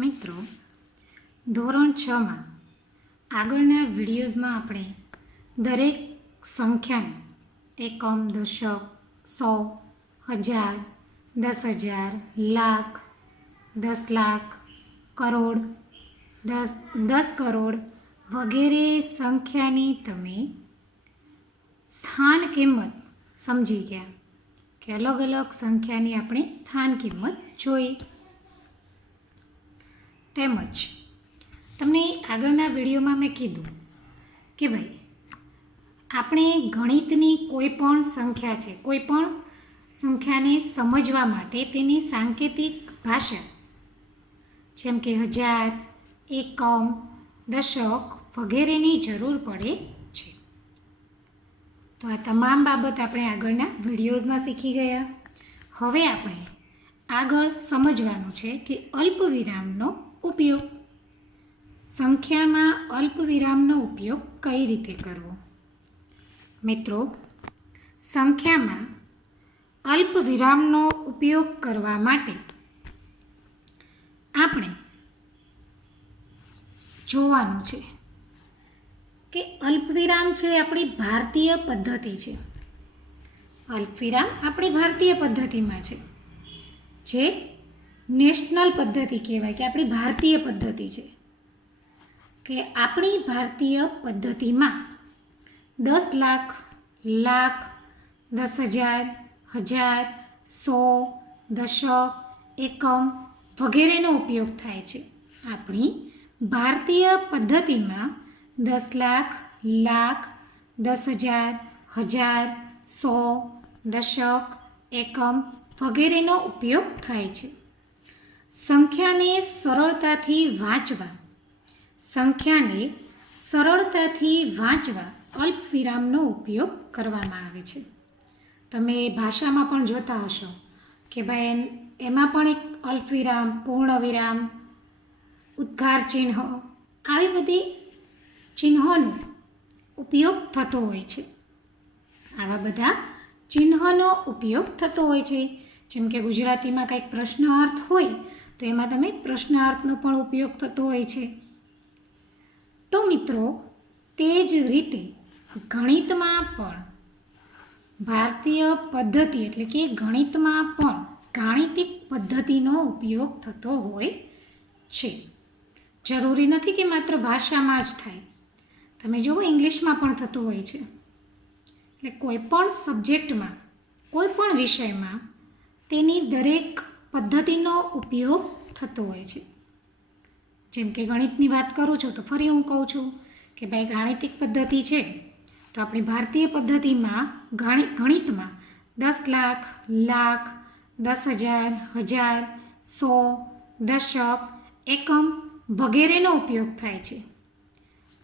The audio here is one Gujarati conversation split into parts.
મિત્રો, ધોરણ 6માં આગળના વિડીયોઝમાં આપણે દરેક સંખ્યાને એકમ, દશક, 100, 1000, 10,000, લાખ, 10 લાખ, કરોડ, 10 કરોડ વગેરે સંખ્યાની તમે સ્થાન કિંમત સમજી ગયા કે અલગ અલગ સંખ્યાની આપણે સ્થાન કિંમત જોઈ. તેમજ તમને આગળના વિડીયોમાં મેં કીધું કે ભાઈ આપણે ગણિતની કોઈ પણ સંખ્યા છે, કોઈ પણ સંખ્યાને સમજવા માટે તેની સાંકેતિક ભાષા જેમ કે 1000, એકમ, દશક વગેરેની જરૂર પડે છે. તો આ તમામ બાબત આપણે આગળના વિડીયોઝમાં શીખી ગયા. હવે આપણે આગળ સમજવાનું છે કે અલ્પવિરામનો ઉપયોગ. સંખ્યામાં અલ્પવિરામનો ઉપયોગ કઈ રીતે કરવો? મિત્રો, સંખ્યામાં અલ્પવિરામનો ઉપયોગ કરવા માટે આપણે જોવાનું છે કે અલ્પવિરામ છે આપણી ભારતીય પદ્ધતિ છે. અલ્પવિરામ આપણી ભારતીય પદ્ધતિમાં છે, જે નેશનલ પદ્ધતિ કહેવાય કે આપણી ભારતીય પદ્ધતિ છે. કે આપણી ભારતીય પદ્ધતિમાં 10 લાખ, લાખ, 10,000, 1000, 100, દશક, એકમ વગેરેનો ઉપયોગ થાય છે. આપણી ભારતીય પદ્ધતિમાં 10 લાખ, લાખ, 10,000, 1000, 100, દશક, એકમ વગેરેનો ઉપયોગ થાય છે. સંખ્યાને સરળતાથી વાંચવા અલ્પવિરામનો ઉપયોગ કરવામાં આવે છે. તમે ભાષામાં પણ જોતા હશો કે ભાઈ એમાં પણ એક અલ્પવિરામ, પૂર્ણવિરામ, ઉદ્ગાર ચિહ્ન આવી બધી ચિહ્નોનો ઉપયોગ થતો હોય છે. આવા બધા ચિહ્નોનો ઉપયોગ થતો હોય છે. જેમ કે ગુજરાતીમાં કંઈક પ્રશ્નાર્થ હોય તો એમાં તમે પ્રશ્નાર્થનો પણ ઉપયોગ થતો હોય છે. તો મિત્રો, તે જ રીતે ગણિતમાં પણ ભારતીય પદ્ધતિ એટલે કે ગણિતમાં પણ ગાણિતિક પદ્ધતિનો ઉપયોગ થતો હોય છે. જરૂરી નથી કે માત્ર ભાષામાં જ થાય. તમે જુઓ, ઇંગ્લિશમાં પણ થતું હોય છે. એટલે કોઈ પણ સબ્જેક્ટમાં, કોઈ પણ વિષયમાં તેની દરેક પદ્ધતિનો ઉપયોગ થતો હોય છે. જેમ કે ગણિતની વાત કરું છું તો ફરી હું કહું છું કે ભાઈ ગાણિતિક પદ્ધતિ છે તો આપણી ભારતીય પદ્ધતિમાં ગણિતમાં 10 લાખ, લાખ, 10,000, 1000, 100, દશક, એકમ વગેરેનો ઉપયોગ થાય છે.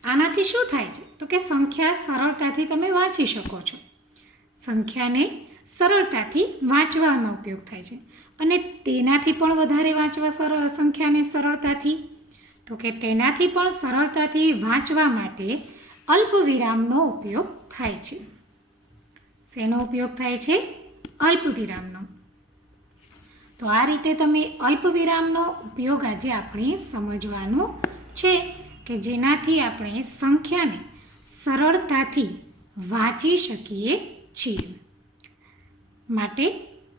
આનાથી શું થાય છે તો કે સંખ્યા સરળતાથી તમે વાંચી શકો છો. સંખ્યાને સરળતાથી વાંચવાનો ઉપયોગ થાય છે. અને તેનાથી પણ વધારે વાંચવા સંખ્યાને સરળતાથી તો કે તેનાથી પણ સરળતાથી વાંચવા માટે અલ્પવિરામનો ઉપયોગ થાય છે. શેનો ઉપયોગ થાય છે? અલ્પવિરામનો. તો આ રીતે તમે અલ્પવિરામનો ઉપયોગ આજે આપણે સમજવાનું છે કે જેનાથી આપણે સંખ્યાને સરળતાથી વાંચી શકીએ છીએ. માટે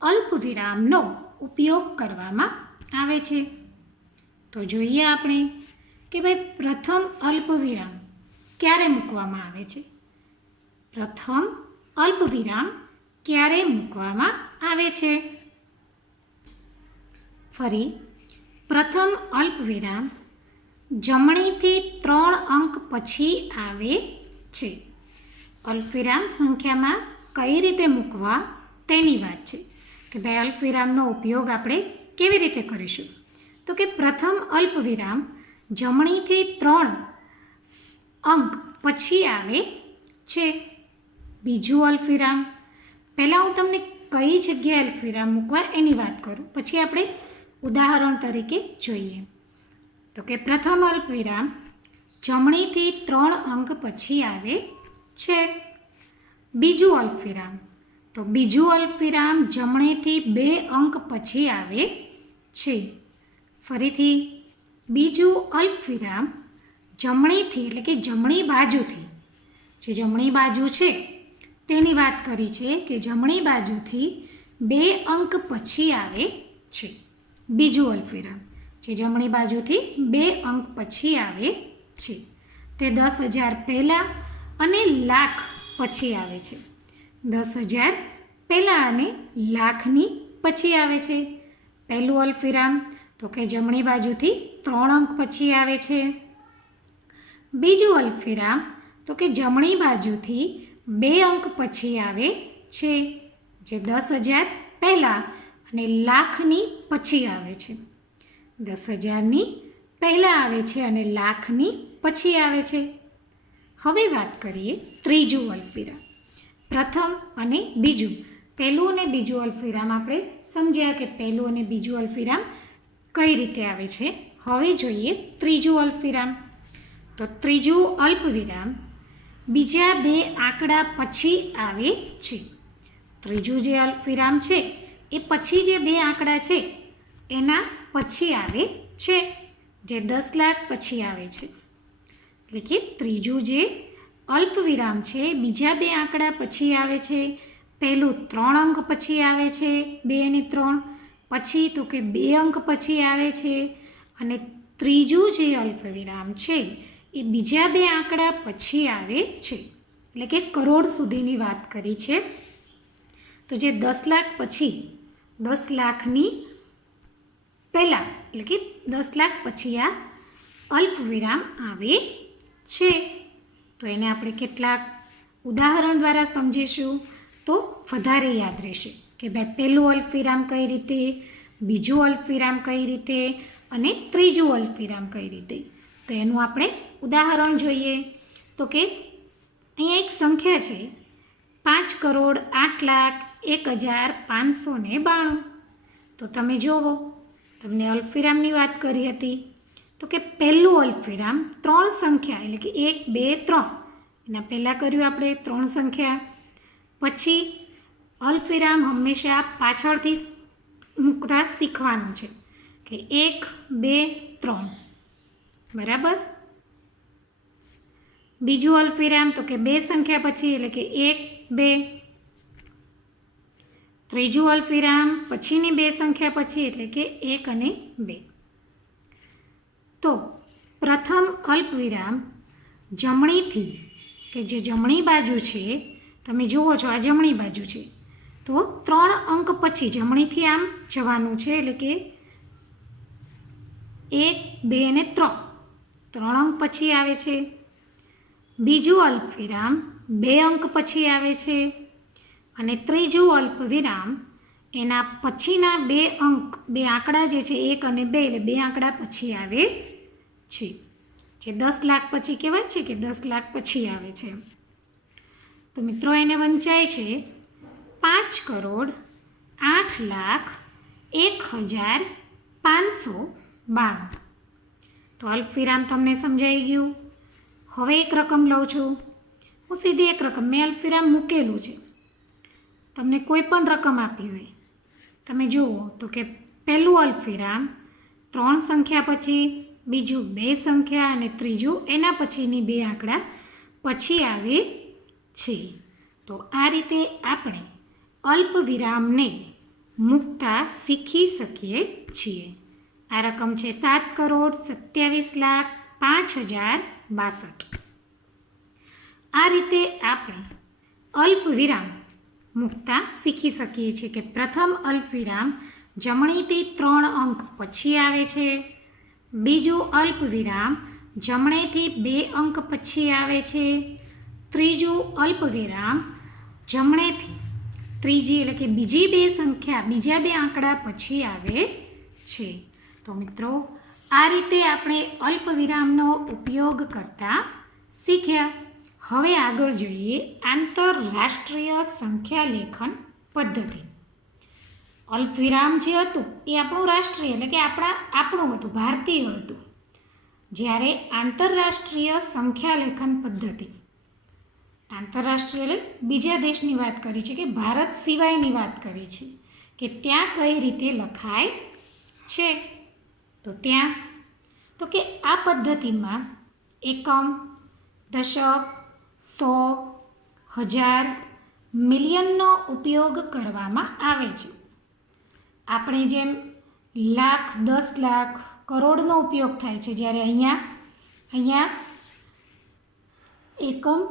અલ્પવિરામનો ઉપયોગ કરવામાં આવે છે. તો જોઈએ આપણે કે ભાઈ પ્રથમ અલ્પવિરામ ક્યારે મૂકવામાં આવે છે? પ્રથમ અલ્પવિરામ ક્યારે મૂકવામાં આવે છે? ફરી, પ્રથમ અલ્પવિરામ જમણીથી 3 અંક પછી આવે છે. અલ્પવિરામ સંખ્યામાં કઈ રીતે મૂકવા તેની વાત છે કે ભાઈ અલ્પવિરામનો ઉપયોગ આપણે કેવી રીતે કરીશું? તો કે પ્રથમ અલ્પવિરામ જમણીથી 3 અંક પછી આવે છે. બીજું અલ્પવિરામ, પહેલાં હું તમને કઈ જગ્યાએ અલ્પવિરામ મૂકવા એની વાત કરું, પછી આપણે ઉદાહરણ તરીકે જોઈએ. તો કે પ્રથમ અલ્પવિરામ જમણીથી 3 અંક પછી આવે છે. બીજું અલ્પવિરામ, તો બીજું અલ્પવિરામ જમણેથી 2 અંક પછી આવે છે. ફરીથી બીજું અલ્પવિરામ જમણીથી એટલે કે જમણી બાજુથી, જે જમણી બાજુ છે તેની વાત કરી છે કે જમણી બાજુથી 2 અંક પછી આવે છે. બીજું અલ્પવિરામ જે જમણી બાજુથી 2 અંક પછી આવે છે તે 10,000 પહેલાં અને લાખ પછી આવે છે. 10,000 પહેલાં અને લાખની પછી આવે છે. પહેલું અલ્પવિરામ તો કે જમણી બાજુથી 3 અંક પછી આવે છે. બીજું અલ્પવિરામ તો કે જમણી બાજુથી 2 અંક પછી આવે છે, જે 10,000 પહેલાં અને લાખની પછી આવે છે. 10,000ની પહેલાં આવે છે અને લાખની પછી આવે છે. હવે વાત કરીએ ત્રીજું અલ્પવિરામ. પ્રથમ અને બીજું, પહેલું અને બીજું અલ્પવિરામ આપણે સમજ્યા કે પહેલું અને બીજું અલ્પવિરામ કઈ રીતે આવે છે. હવે જોઈએ ત્રીજું અલ્પવિરામ. તો ત્રીજું અલ્પવિરામ બીજા 2 આંકડા પછી આવે છે. ત્રીજું જે અલ્પવિરામ છે એ પછી જે 2 આંકડા છે એના પછી આવે છે, જે 10 લાખ પછી આવે છે. એટલે કે ત્રીજું જે અલ્પવિરામ છે બીજા 2 આંકડા પછી આવે છે. પહેલું 3 અંક પછી આવે છે, 2 અને 3, પછી તો કે 2 અંક પછી આવે છે, અને ત્રીજું જે અલ્પવિરામ છે એ બીજા 2 આંકડા પછી આવે છે. એટલે કે કરોડ સુધીની વાત કરી છે. તો જે 10 લાખ પછી 10 લાખની પહેલાં એટલે કે 10 લાખ પછી આ અલ્પવિરામ આવે છે. તો એને આપણે કેટલાક ઉદાહરણ દ્વારા સમજીશું તો વધારે યાદ રહેશે કે ભાઈ પહેલું અલ્પવિરામ કઈ રીતે, બીજું અલ્પવિરામ કઈ રીતે અને ત્રીજું અલ્પવિરામ કઈ રીતે. તો એનું આપણે ઉદાહરણ જોઈએ. તો કે અહીંયા એક સંખ્યા છે 5,08,01,592. તો તમે જુઓ, તમને અલ્પવિરામની વાત કરી હતી તો કે પહેલું અલ્પવિરામ 3 સંખ્યા એટલે કે 1, 2, 3 એના પહેલાં કર્યું આપણે 3 સંખ્યા. પછી અલ્પવિરામ હંમેશા પાછળથી મૂકતા શીખવાનું છે કે 1, 2, 3 બરાબર. બીજું અલ્પવિરામ તો કે 2 સંખ્યા પછી એટલે કે 1, 2. ત્રીજું અલ્પવિરામ પછીની 2 સંખ્યા પછી એટલે કે 1 અને 2. તો પ્રથમ અલ્પવિરામ જમણીથી કે જે જમણી બાજુ છે, તમે જુઓ છો આ જમણી બાજુ છે, તો 3 અંક પછી જમણીથી આમ જવાનું છે એટલે કે 1, 2 અને 3 અંક પછી આવે છે. બીજું અલ્પવિરામ 2 અંક પછી આવે છે, અને ત્રીજું અલ્પવિરામ એના પછીના 2 અંક 2 આંકડા જે છે 1 અને 2 એટલે 2 આંકડા પછી આવે છે, જે 10 લાખ પછી કહેવાય છે કે 10 લાખ પછી આવે છે. તો મિત્રો એને વંચાય છે 5,08,01,592. તો અલ્પવિરામ તમને સમજાઈ ગયું. હવે એક રકમ લઉં છું હું, સીધી એક રકમ મેં અલ્પવિરામ મૂકેલું છે. તમને કોઈ પણ રકમ આપી હોય, તમે જુઓ તો કે પહેલું અલ્પવિરામ 3 સંખ્યા પછી, બીજું 2 સંખ્યા અને ત્રીજું એના પછીની 2 આંકડા પછી આવે છે. તો આ રીતે આપણે અલ્પવિરામને મૂકતા શીખી શકીએ છીએ. આ રકમ છે 7,27,05,062. આ રીતે આપણે અલ્પવિરામ મૂકતા શીખી શકીએ છીએ કે પ્રથમ અલ્પવિરામ જમણીથી 3 અંક પછી આવે છે, બીજું અલ્પવિરામ જમણેથી 2 અંક પછી આવે છે, ત્રીજું અલ્પવિરામ જમણેથી ત્રીજી એટલે કે બીજી 2 સંખ્યા બીજા 2 આંકડા પછી આવે છે. તો મિત્રો આ રીતે આપણે અલ્પવિરામનો ઉપયોગ કરતા શીખ્યા. હવે આગળ જોઈએ આંતરરાષ્ટ્રીય સંખ્યા લેખન પદ્ધતિ. અલ્પવિરામ જે હતું એ આપણું રાષ્ટ્રીય એટલે કે આપણું હતું, ભારતીય હતું. જ્યારે આંતરરાષ્ટ્રીય સંખ્યા લેખન પદ્ધતિ, આંતરરાષ્ટ્રીય એટલે બીજા દેશની વાત કરી છે કે ભારત સિવાયની વાત કરી છે કે ત્યાં કઈ રીતે લખાય છે. તો ત્યાં તો કે આ પદ્ધતિમાં એકમ, દશક, સો, હજાર, મિલિયનનો ઉપયોગ કરવામાં આવે છે. આપણે જેમ લાખ, 10 લાખ, કરોડનો ઉપયોગ થાય છે, જ્યારે અહીંયા એકમ,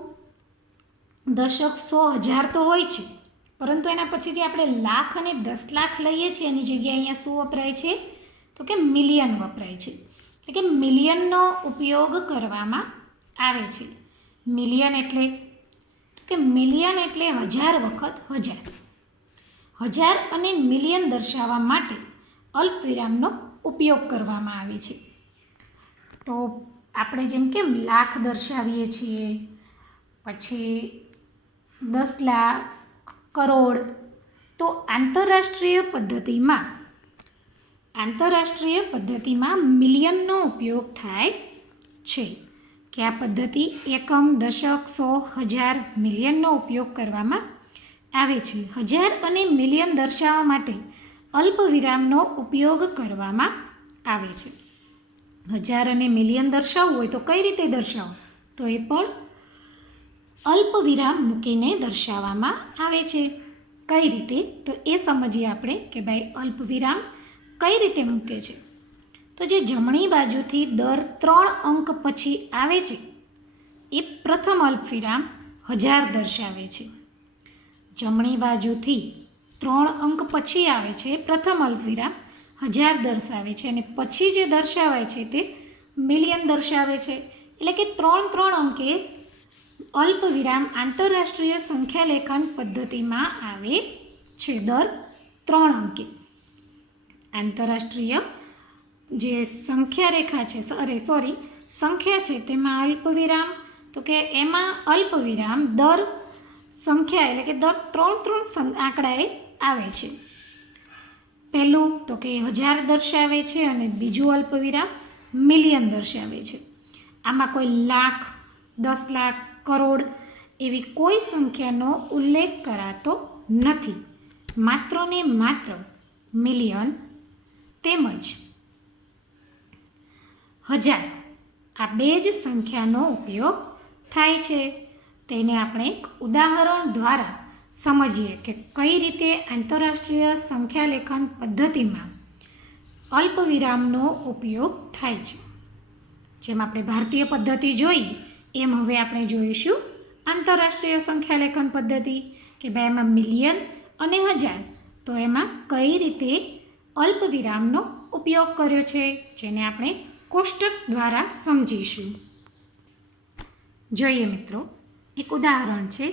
દશક, 100, 1000 તો હોય છે, પરંતુ એના પછી જે આપણે લાખ અને 10 લાખ લઈએ છીએ એની જગ્યાએ અહીંયા શું વપરાય છે? તો કે મિલિયન વપરાય છે. એટલે કે મિલિયનનો ઉપયોગ કરવામાં આવે છે. મિલિયન એટલે કે મિલિયન એટલે 1000 વખત 1000. 1000 અને મિલિયન દર્શાવવા માટે અલ્પવિરામનો ઉપયોગ કરવામાં આવે છે. તો આપણે જેમ કેમ લાખ દર્શાવીએ છીએ, પછી 10 લાખ, કરોડ, તો આંતરરાષ્ટ્રીય પદ્ધતિમાં મિલિયનનો ઉપયોગ થાય છે. કે આ પદ્ધતિ એકમ, દશક, 100, 1000, મિલિયનનો ઉપયોગ કરવામાં આવે છે. 1000 અને મિલિયન દર્શાવવા માટે અલ્પવિરામનો ઉપયોગ કરવામાં આવે છે. 1000 અને મિલિયન દર્શાવવું હોય તો કઈ રીતે દર્શાવો? તો એ પણ અલ્પવિરામ મૂકીને દર્શાવવામાં આવે છે. કઈ રીતે? તો એ સમજીએ આપણે કે ભાઈ અલ્પવિરામ કઈ રીતે મૂકે છે. તો જે જમણી બાજુથી દર 3 અંક પછી આવે છે એ પ્રથમ અલ્પવિરામ 1000 દર્શાવે છે. જમણી બાજુથી 3 અંક પછી આવે છે પ્રથમ અલ્પવિરામ 1000 દર્શાવે છે, અને પછી જે દર્શાવાય છે તે મિલિયન દર્શાવે છે. એટલે કે 3 અંકે અલ્પવિરામ આંતરરાષ્ટ્રીય સંખ્યાલેખન પદ્ધતિમાં આવે છે. દર 3 અંકે આંતરરાષ્ટ્રીય જે સંખ્યા છે તેમાં અલ્પવિરામ, તો કે એમાં અલ્પવિરામ દર સંખ્યા એટલે કે દર 3 આંકડાએ આવે છે. પહેલું તો કે 1000 દર્શાવે છે અને બીજું અલ્પવિરામ મિલિયન દર્શાવે છે. આમાં કોઈ લાખ, 10 લાખ, કરોડ એવી કોઈ સંખ્યાનો ઉલ્લેખ કરાતો નથી. માત્ર ને માત્ર મિલિયન તેમજ 1000 આ બે જ સંખ્યાનો ઉપયોગ થાય છે. તેને આપણે એક ઉદાહરણ દ્વારા સમજીએ કે કઈ રીતે આંતરરાષ્ટ્રીય સંખ્યાલેખન પદ્ધતિમાં અલ્પવિરામનો ઉપયોગ થાય છે. જેમ આપણે ભારતીય પદ્ધતિ જોઈ એમ હવે આપણે જોઈશું આંતરરાષ્ટ્રીય સંખ્યાલેખન પદ્ધતિ, કે ભાઈ એમાં મિલિયન અને 1000, તો એમાં કઈ રીતે અલ્પવિરામનો ઉપયોગ કર્યો છે, જેને આપણે કોષ્ટક દ્વારા સમજીશું. જોઈએ મિત્રો, એક ઉદાહરણ છે.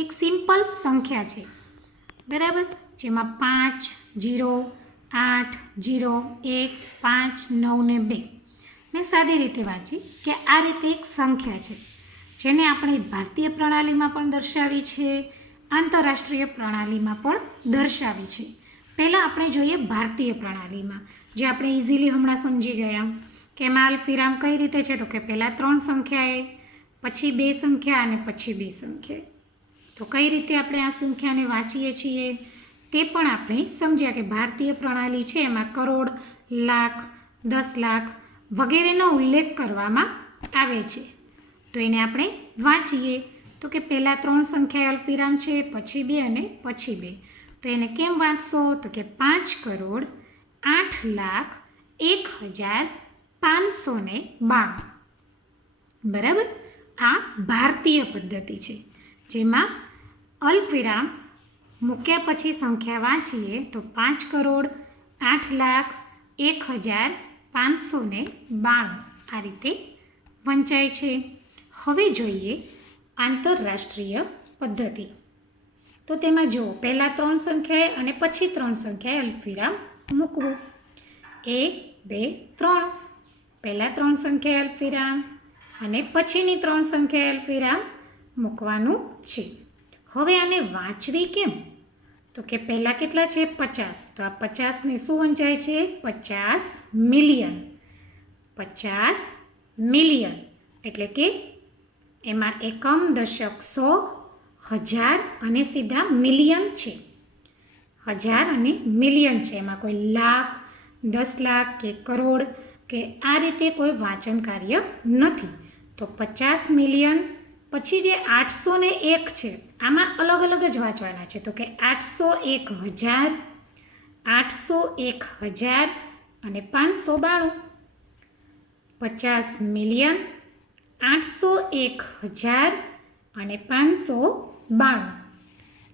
એક સિમ્પલ સંખ્યા છે, બરાબર, જેમાં 5, 0, 8, 0, 1, 5, 9 ને 2 મેં સાદી રીતે વાંચી કે આ રીતે એક સંખ્યા છે જેને આપણે ભારતીય પ્રણાલીમાં પણ દર્શાવી છે, આંતરરાષ્ટ્રીય પ્રણાલીમાં પણ દર્શાવી છે. પહેલાં આપણે જોઈએ ભારતીય પ્રણાલીમાં, જે આપણે ઇઝીલી હમણાં સમજી ગયા કે એમાં અલ્પવિરામ કઈ રીતે છે. તો કે પહેલાં 3 સંખ્યાએ, પછી 2 સંખ્યા અને પછી 2 સંખ્યાએ. તો કઈ રીતે આપણે આ સંખ્યાને વાંચીએ છીએ તે પણ આપણે સમજ્યા કે ભારતીય પ્રણાલી છે એમાં કરોડ, લાખ, 10 લાખ વગેરેનો ઉલ્લેખ કરવામાં આવે છે. તો એને આપણે વાંચીએ તો કે પહેલાં 3 સંખ્યાએ અલ્પવિરામ છે, પછી 2 અને પછી 2. તો એને કેમ વાંચશો? તો કે 5,08,01,592. બરાબર, આ ભારતીય પદ્ધતિ છે જેમાં અલ્પવિરામ મૂક્યા પછી સંખ્યા વાંચીએ તો 5,08,01,592 આ રીતે વંચાય છે. હવે જોઈએ આંતરરાષ્ટ્રીય પદ્ધતિ. તો તેમાં જુઓ, પહેલાં 3 સંખ્યાએ અને પછી 3 સંખ્યાએ અલ્પવિરામ મૂકવું. 1, 2, 3 પહેલાં 3 સંખ્યાએ અલ્પવિરામ અને પછીની 3 સંખ્યાએ અલ્પવિરામ મૂકવાનું છે. હવે આને વાંચવી કેમ? તો કે પહેલાં કેટલા છે? 50. તો આ 50ને શું વંચાય છે? 50 મિલિયન. 50 મિલિયન એટલે કે એમાં એકમ, દશક, 100, 1000 અને સીધા મિલિયન છે. 1000 અને મિલિયન છે, એમાં કોઈ લાખ, 10 લાખ કે કરોડ કે આ રીતે કોઈ વાંચન કાર્ય નથી. તો 50 મિલિયન પછી જે 801 છે આમાં અલગ અલગ જ વાંચવાના છે. તો કે 801,000, 801,000 અને 592. 50 મિલિયન, 801,000 અને 592.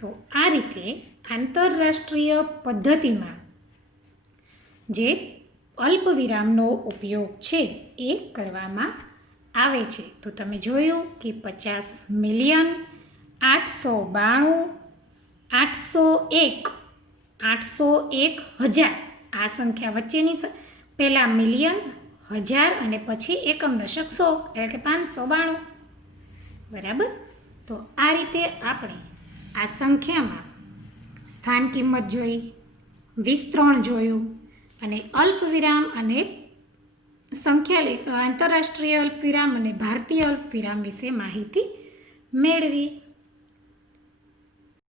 તો આ રીતે આંતરરાષ્ટ્રીય પદ્ધતિમાં જે અલ્પવિરામનો ઉપયોગ છે એ કરવામાં આવે છે. તો તમે જોયું કે 50 મિલિયન, 892, 801, 801,000 આ સંખ્યા વચ્ચેની પહેલાં મિલિયન, 1000 અને પછી એકમ દશક 100 એટલે કે 592. બરાબર. તો આ રીતે આપણે આ સંખ્યામાં સ્થાન કિંમત જોઈ, વિસ્તરણ જોયું અને અલ્પવિરામ અને આંતરરાષ્ટ્રીય અલ્પવિરામ અને ભારતીય અલ્પવિરામ વિશે માહિતી મેળવી.